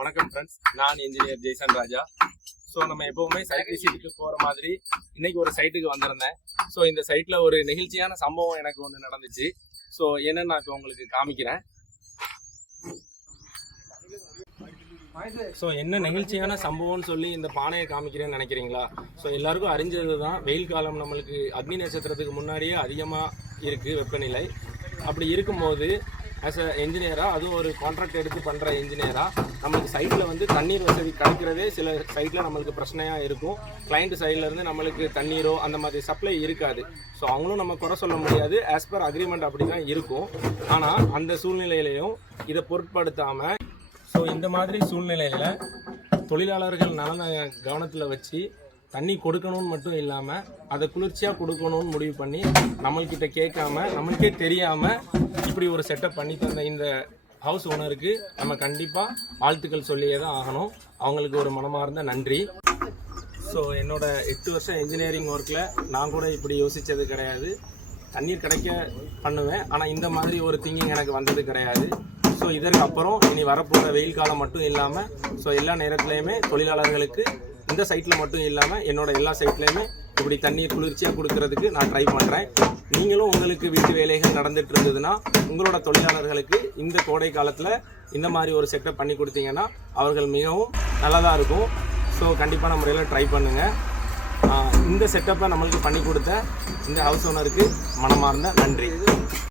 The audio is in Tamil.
வணக்கம் ஃப்ரெண்ட்ஸ், நான் இன்ஜினியர் ஜெய்சன் ராஜா. ஸோ நம்ம எப்போவுமே சைட் விசிட்டுக்கு போகிற மாதிரி இன்னைக்கு ஒரு சைட்டுக்கு வந்திருந்தேன். ஸோ இந்த சைட்டில் ஒரு நெகிழ்ச்சியான சம்பவம் எனக்கு ஒன்று நடந்துச்சு. ஸோ என்னன்னு நான் இப்போ உங்களுக்கு காமிக்கிறேன். ஸோ என்ன நெகிழ்ச்சியான சம்பவம்னு சொல்லி இந்த பானையை காமிக்கிறேன்னு நினைக்கிறீங்களா? ஸோ எல்லாருக்கும் அறிஞ்சது தான், வெயில் காலம் நம்மளுக்கு அக்னி நட்சத்திரத்துக்கு முன்னாடியே அதிகமாக இருக்குது வெப்பநிலை. அப்படி இருக்கும்போது ஆஸ் அ என்ஜினியராக, அதுவும் ஒரு கான்ட்ராக்ட் எடுத்து பண்ணுற என்ஜினியராக, நம்மளுக்கு சைட்டில் வந்து தண்ணீர் வசதி கிடைக்கிறதே சில சைட்டில் நம்மளுக்கு பிரச்சனையாக இருக்கும். கிளைண்ட் சைட்லேருந்து நம்மளுக்கு தண்ணீரோ அந்த மாதிரி சப்ளை இருக்காது. ஸோ அவங்களும் நம்ம குறை சொல்ல முடியாது, ஆஸ் பர் அக்ரிமெண்ட் அப்படி தான் இருக்கும். ஆனால் அந்த சூழ்நிலையிலையும் இதை பொருட்படுத்தாமல், ஸோ இந்த மாதிரி சூழ்நிலையில் தொழிலாளர்கள் நலனை கவனத்தில் வச்சு தண்ணி கொடுக்கணும்னு மட்டும் இல்லாமல் அதை குளிர்ச்சியாக கொடுக்கணும்னு முடிவு பண்ணி நம்மள்கிட்ட கேட்காம, நம்மளுக்கே தெரியாமல் இப்படி ஒரு செட்டப் பண்ணி தந்த இந்த ஹவுஸ் ஓனருக்கு நம்ம கண்டிப்பாக வாழ்த்துக்கள் சொல்லியே தான் ஆகணும். அவங்களுக்கு ஒரு மனமார்ந்த நன்றி. ஸோ என்னோட 8 வருஷம் இன்ஜினியரிங் ஒர்க்கில் நான் கூட இப்படி யோசித்தது கிடையாது. தண்ணீர் கிடைக்க பண்ணுவேன், ஆனால் இந்த மாதிரி ஒரு திங்கிங் எனக்கு வந்தது கிடையாது. ஸோ இதற்கு அப்புறம் இனி வரப்போகிற வெயில் காலம் மட்டும் இல்லாமல், ஸோ எல்லா நேரத்துலையுமே தொழிலாளர்களுக்கு இந்த சைட்டில் மட்டும் இல்லாமல் என்னோட எல்லா சைட்லேயுமே இப்படி தண்ணீர் குளிர்ச்சியாக கொடுக்கறதுக்கு நான் ட்ரை பண்ணுறேன். நீங்களும் உங்களுக்கு வீட்டு வேலைகள் நடந்துட்டு இருந்ததுன்னா உங்களோட தொழிலாளர்களுக்கு இந்த கோடை காலத்தில் இந்த மாதிரி ஒரு செட்டப் பண்ணி கொடுத்தீங்கன்னா அவர்கள் மிகவும் நல்லதாக இருக்கும். ஸோ கண்டிப்பான முறையில் ட்ரை பண்ணுங்கள். இந்த செட்டப்பை நம்மளுக்கு பண்ணி கொடுத்த இந்த ஹவுஸ் ஓனருக்கு மனமார்ந்த நன்றி.